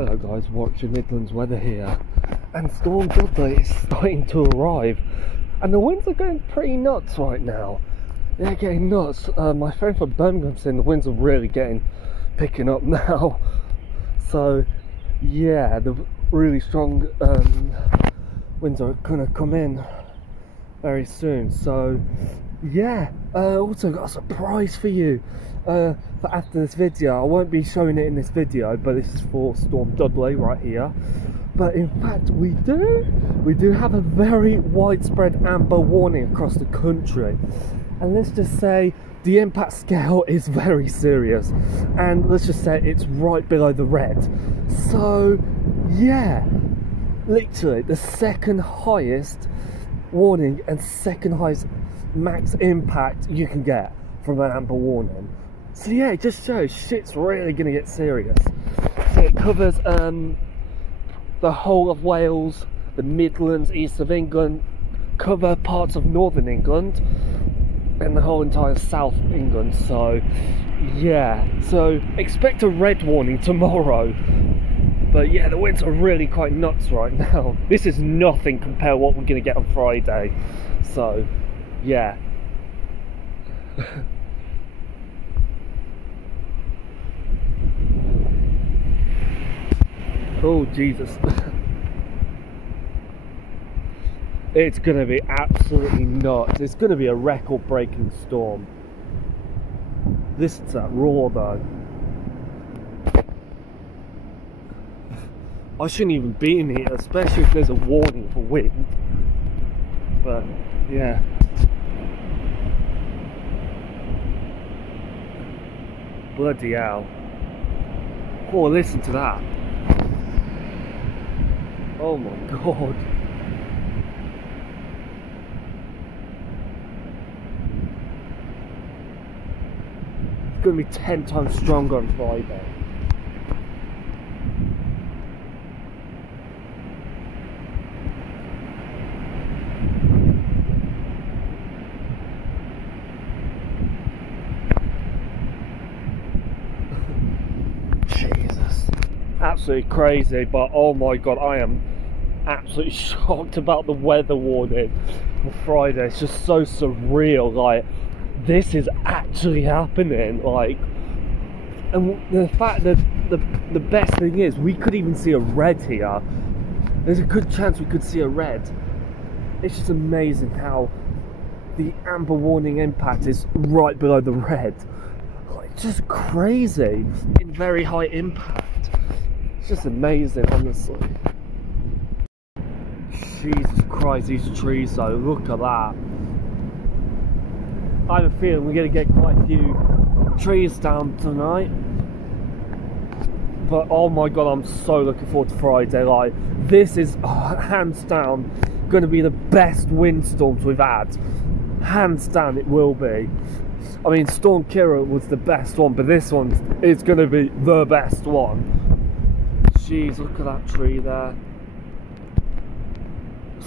Hello guys, watching Midlands weather here, and Storm Dudley is starting to arrive, and the winds are going pretty nuts right now. They're getting nuts. My friend from Birmingham saying the winds are really picking up now. So yeah, the really strong winds are gonna come in very soon. So yeah, also got a surprise for you for after this video. I won't be showing it in this video, but this is for Storm Dudley right here. But in fact we do have a very widespread amber warning across the country, and let's just say the impact scale is very serious, and let's just say it's right below the red. So yeah, literally the second highest warning and second highest max impact you can get from an amber warning. So yeah, it just shows shit's really gonna get serious. So it covers the whole of Wales, the Midlands, east of England, cover parts of northern England, and the whole entire south England. So yeah, so expect a red warning tomorrow. But yeah, the winds are really quite nuts right now. This is nothing compared to what we're gonna get on Friday. So yeah. Oh Jesus. It's gonna be absolutely nuts. It's gonna be a record-breaking storm. Listen to that roar though. I shouldn't even be in here, especially if there's a warning for wind. But yeah. Bloody hell. Oh, listen to that. Oh my god. It's going to be 10 times stronger on Friday. Jesus. Absolutely crazy, but oh my god, I am absolutely shocked about the weather warning for Friday. It's just so surreal, like this is actually happening, like, and the fact that the best thing is we could even see a red here. There's a good chance we could see a red. It's just amazing how the amber warning impact is right below the red. Like, just crazy in very high impact. It's just amazing, honestly. Jesus Christ, these trees though, look at that. I have a feeling we're going to get quite a few trees down tonight. But oh my god, I'm so looking forward to Friday. Like, this is hands down going to be the best windstorms we've had. Hands down it will be. I mean, Storm Kira was the best one, but this one is going to be the best one. Jeez, look at that tree there.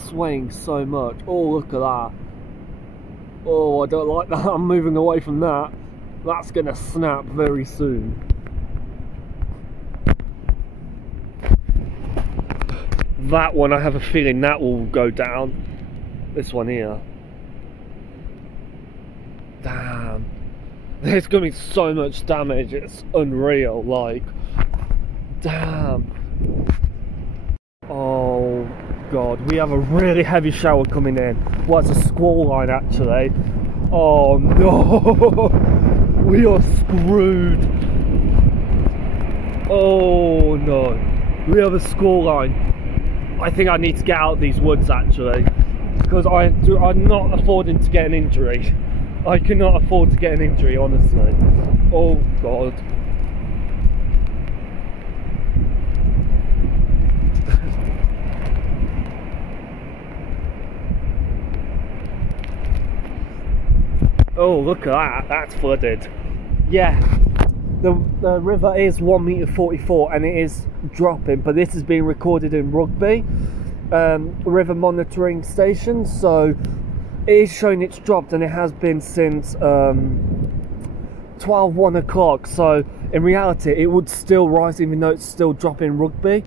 Swaying so much. Oh, look at that. Oh, I don't like that. I'm moving away from that. That's gonna snap very soon. That one, I have a feeling that will go down. This one here. Damn. There's gonna be so much damage. It's unreal. Like, damn. Oh god, we have a really heavy shower coming in. Well, it's a squall line actually. Oh no, we are screwed. Oh no, we have a squall line. I think I need to get out of these woods actually, because I'm not affording to get an injury. I cannot afford to get an injury, honestly. Oh god. Oh, look at that, that's flooded. Yeah, the river is 1.44 m and it is dropping, but this is being recorded in Rugby river monitoring station, so it is showing it's dropped, and it has been since 1 o'clock, so in reality it would still rise even though it's still dropping Rugby.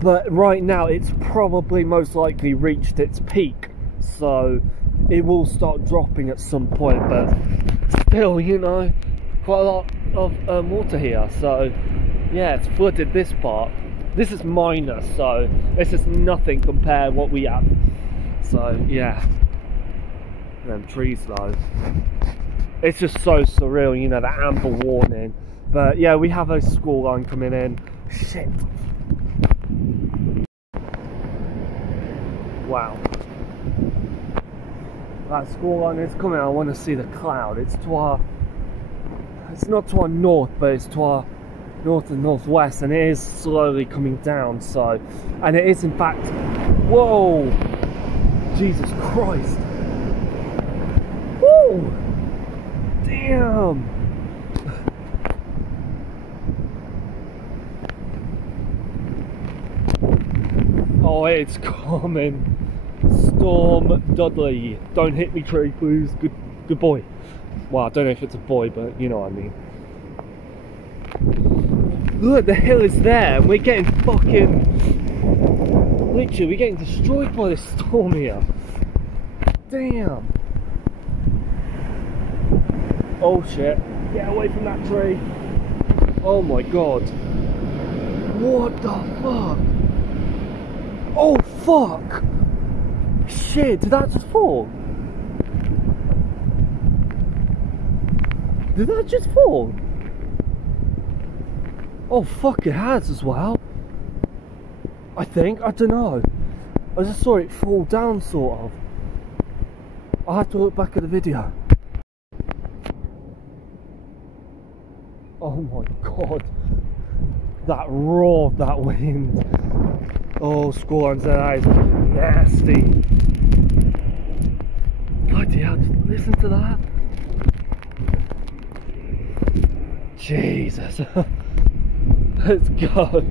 But right now it's probably most likely reached its peak, so it will start dropping at some point, but still, you know, quite a lot of water here. So yeah, it's flooded this part. This is minor, so this is nothing compared to what we have. So yeah, them trees though, it's just so surreal, you know, the amber warning. But yeah, we have a squall line coming in. Shit. Wow. That squall line is coming. I want to see the cloud. It's not to our north, but it's to our north and northwest, and it is slowly coming down. So, and it is in fact, whoa, Jesus Christ, whoa, damn. Oh, it's coming. Storm Dudley. Don't hit me, tree, please. Good boy. Well, I don't know if it's a boy, but you know what I mean. Look, the hill is there, and we're getting fucking... Literally, we're getting destroyed by this storm here. Damn. Oh shit. Get away from that tree. Oh my god. What the fuck? Oh fuck! Shit, did that just fall? Did that just fall? Oh fuck, it has as well. I think, I don't know. I just saw it fall down sort of. I'll have to look back at the video. Oh my god. That roar of that wind. Oh, squall lines, that is nasty. Bloody hell, just listen to that. Jesus. Let's go.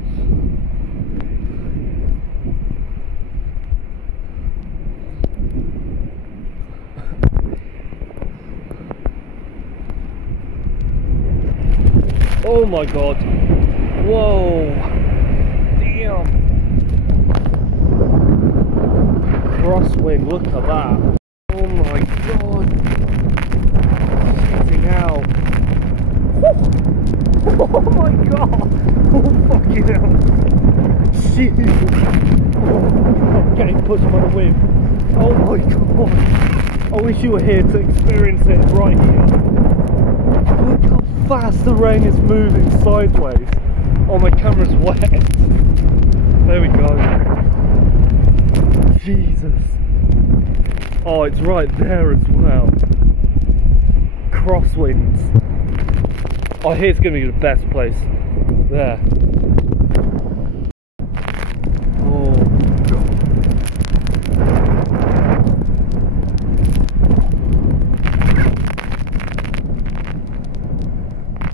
Oh my god. Whoa. Damn. Crosswind, look at that. Oh my god. Shitting out. Oh my god. Oh fucking hell. Shit. Oh, I'm getting pushed by the wind. Oh my god. I wish you were here to experience it right here. Look how fast the rain is moving sideways. Oh, my camera's wet. There we go. Jesus. Oh, it's right there as well. Crosswinds. Oh, here's going to be the best place. There. Oh, God.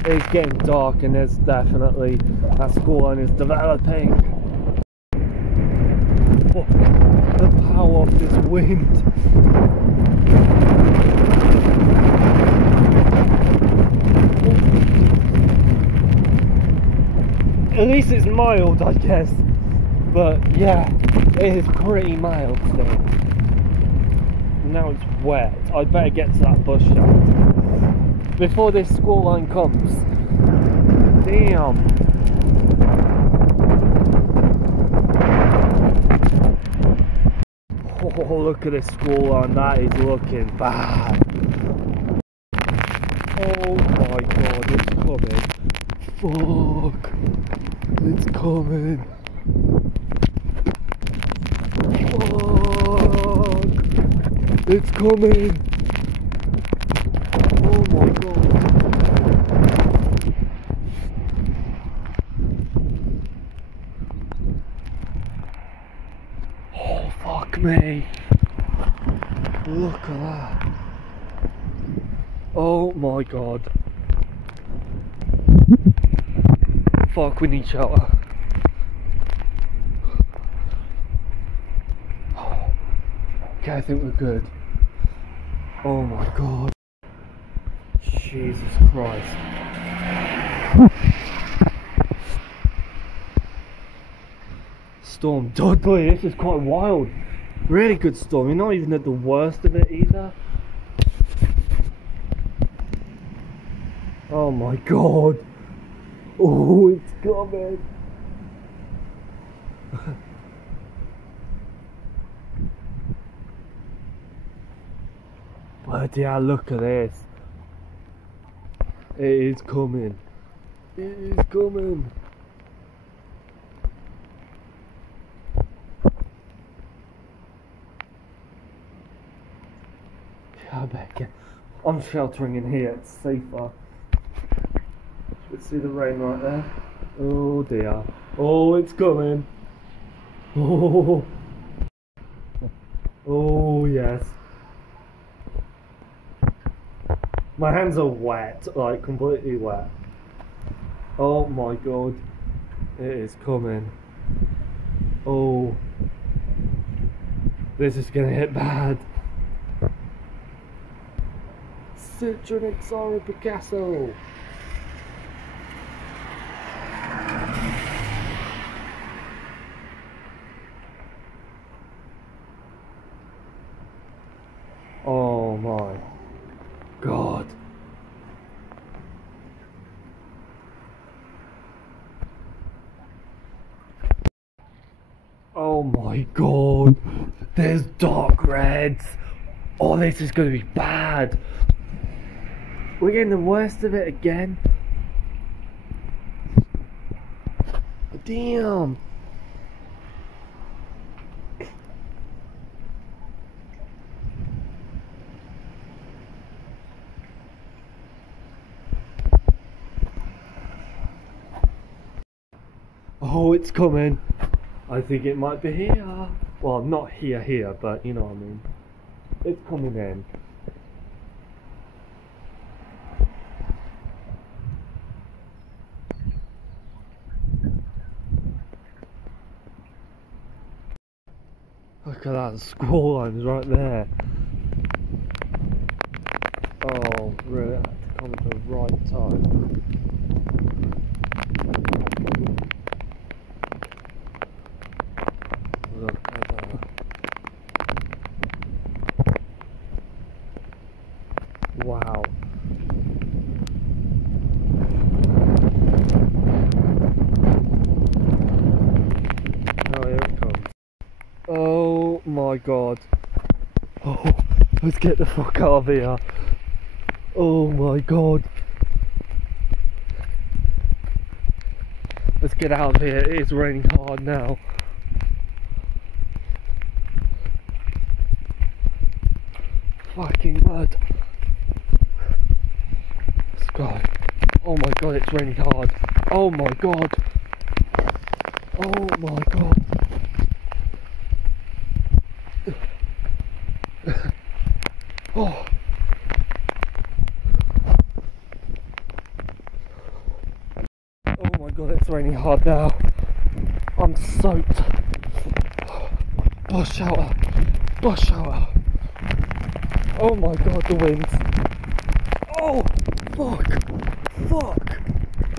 It's getting dark, and there's definitely that squall line is developing. Oh, the power of this wind. At least it's mild, I guess. But yeah, it is pretty mild still. Now it's wet. I better get to that bush shaft before this squall line comes. Damn. Oh, look at this squall line. That is looking bad. Oh my god, it's coming. Fuck. It's coming. Fuck. It's coming. Oh my god. Oh fuck me. Look at that. Oh my god. Fuck, we need shelter. Okay, I think we're good. Oh my god. Jesus Christ. Storm Dudley, this is quite wild. Really good storm. You're not even at the worst of it either. Oh my god. Oh, it's coming. Bloody hell, look at this. It is coming. It is coming. I better get. I'm sheltering in here, it's safer. Should we see the rain right there? Oh dear. Oh, it's coming. Oh. Oh yes. My hands are wet, like completely wet. Oh my god. It is coming. Oh. This is gonna hit bad. Citronic Sorry Picasso. Oh my god. Oh my god. There's dark reds. Oh, this is going to be bad. We're getting the worst of it again. Damn. Oh, it's coming. I think it might be here. Well, not here, but you know what I mean. It's coming in. Look at that, the squall line is right there. Oh, really? I had to come at the right time. Look at that. Wow. Oh, here it comes. Oh my god. Oh, let's get the fuck out of here. Oh my god. Let's get out of here. It is raining hard now. Fucking mud. Let's go. Oh my god, it's raining hard. Oh my god. Oh my god. Oh. Oh my god, it's raining hard now. I'm soaked. Bus shelter. Bus shelter. Oh my god, the winds. Oh, fuck. Fuck.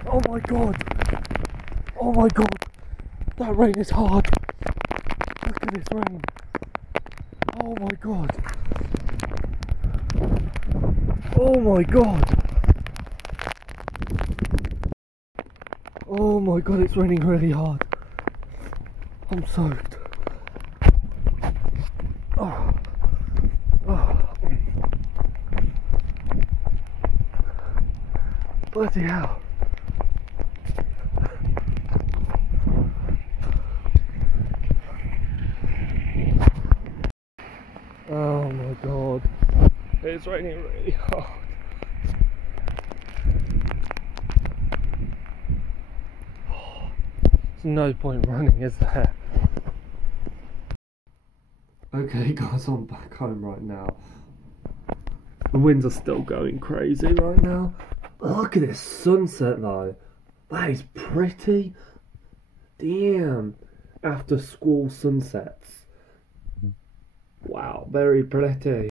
Oh my god. Oh my god. That rain is hard. Look at this rain. Oh my god. Oh my god. Oh my god, it's raining really hard. I'm soaked. Oh. Oh. Bloody hell. Oh my god. It's raining really hard. There's no point running, is there? Okay guys, I'm back home right now. The winds are still going crazy right now. Look at this sunset though. That is pretty. Damn. After squall sunsets. Wow, very pretty.